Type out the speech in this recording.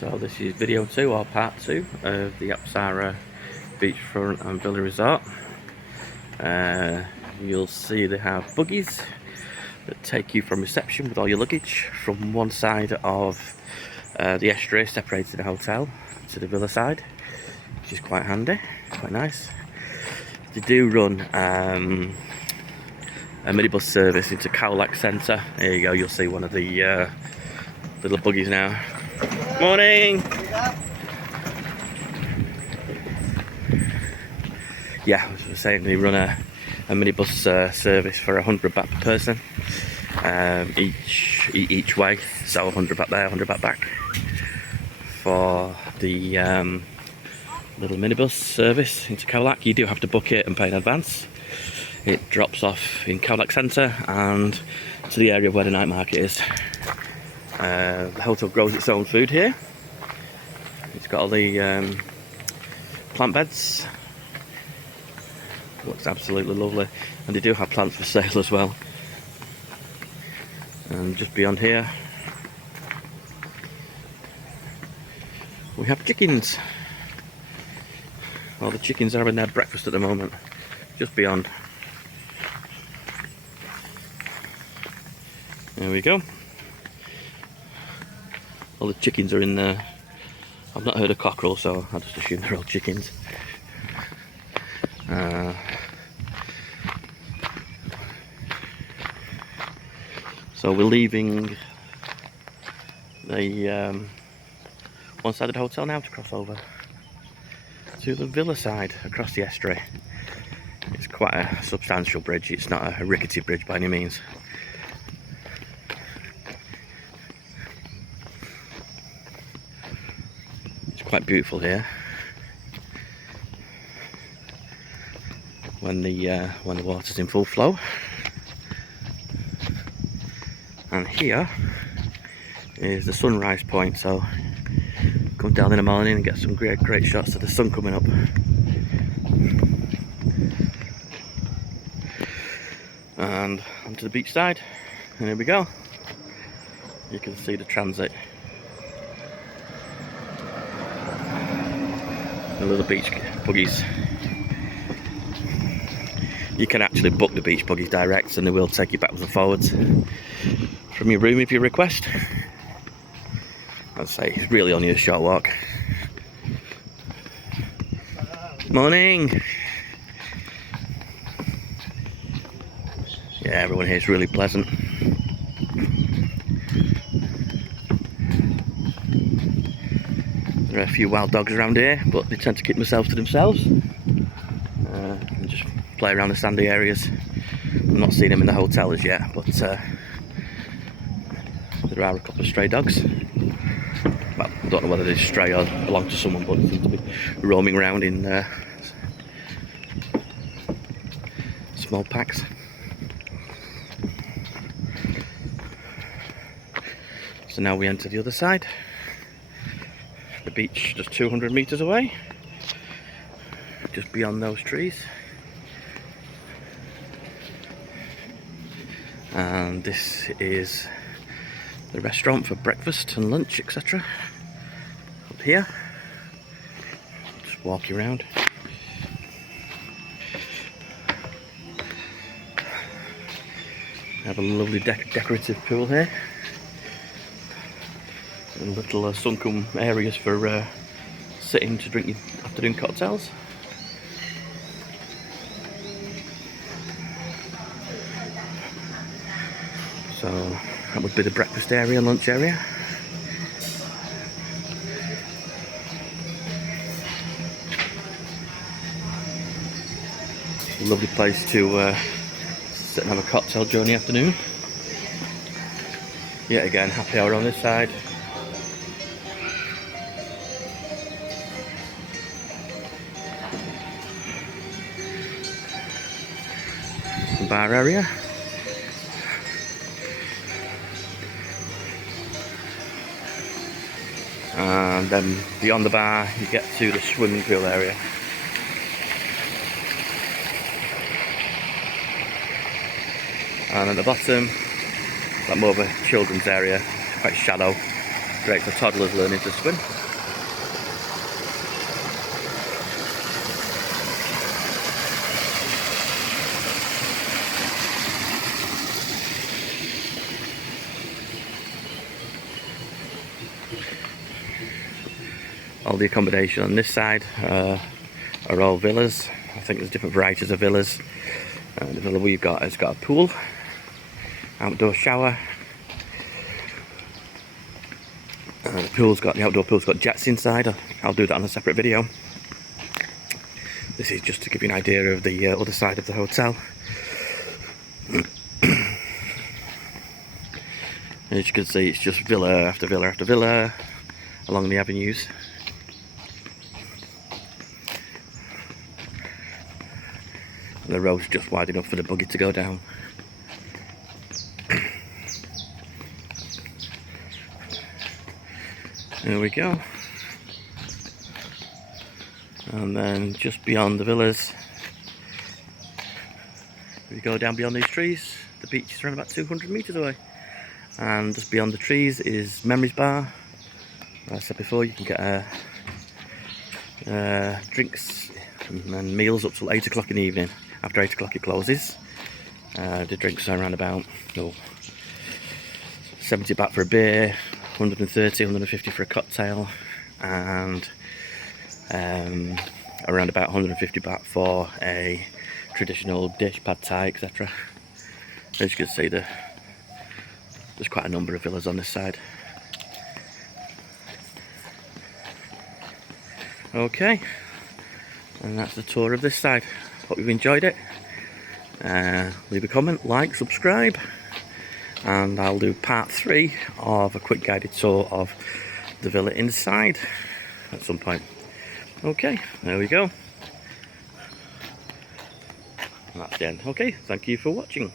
So this is video 2 or part 2 of the Apsara Beachfront and Villa Resort. You'll see they have buggies that take you from reception with all your luggage from one side of the estuary separated the hotel to the villa side, which is quite handy, quite nice. They do run a minibus service into Khao Lak centre. There you go, you'll see one of the little buggies now. Morning! Yeah, as I was saying, they run a minibus service for 100 baht per person each way, so 100 baht there, 100 baht back for the little minibus service into Khao Lak. You do have to book it and pay in advance. It drops off in Khao Lak centre and to the area where the night market is. The hotel grows its own food here. It's got all the plant beds. Looks absolutely lovely, and they do have plants for sale as well. And just beyond here we have chickens. All the chickens are having their breakfast at the moment. Just beyond. There we go. All the chickens are in there. I've not heard of cockerel, so I just assume they're all chickens. So we're leaving the one side of the hotel now to cross over to the villa side across the estuary. It's quite a substantial bridge. It's not a rickety bridge by any means. It's quite beautiful here when the water's in full flow. And here is the sunrise point, so come down in the morning and get some great shots of the sun coming up. And onto the beach side, and here we go. You can see the transit. The little beach buggies. You can actually book the beach buggies direct, and they will take you backwards and forwards from your room if you request. I'd say it's really only a short walk. Morning! Yeah, everyone here is really pleasant. There are a few wild dogs around here, but they tend to keep themselves to themselves and just play around the sandy areas. I've not seen them in the hotel as yet, but there are a couple of stray dogs. Well, I don't know whether they stray or belong to someone, but they seem to be roaming around in small packs. So now we enter the other side. The beach just 200 meters away, just beyond those trees. And this is the restaurant for breakfast and lunch, etc. Up here, just walk around. Have a lovely decorative pool here, and little sunken areas for sitting to drink your afternoon cocktails. So that would be the breakfast area, lunch area. A lovely place to sit and have a cocktail during the afternoon. Yet again, happy hour on this side. Bar area. And then beyond the bar you get to the swimming pool area. And at the bottom, like more of a children's area, quite shallow. Great for toddlers learning to swim. All the accommodation on this side are all villas. I think there's different varieties of villas. The villa we've got has got a pool, outdoor shower. The outdoor pool's got jets inside. I'll do that on a separate video. This is just to give you an idea of the other side of the hotel. As you can see, it's just villa after villa after villa along the avenues. And the road's just wide enough for the buggy to go down. There we go. And then just beyond the villas, if you go down beyond these trees, the beach is around about 200 metres away. And just beyond the trees is Memories Bar. As I said before, you can get drinks and meals up till 8 o'clock in the evening. After 8 o'clock it closes. The drinks are around about 70 baht for a beer, 130, 150 for a cocktail, and around about 150 baht for a traditional dish, pad thai, etc. As you can see, there's quite a number of villas on this side. Okay, and that's the tour of this side. Hope you've enjoyed it. Leave a comment, like, subscribe, and I'll do part 3 of a quick guided tour of the villa inside at some point. Okay, there we go. And that's the end. Okay, thank you for watching.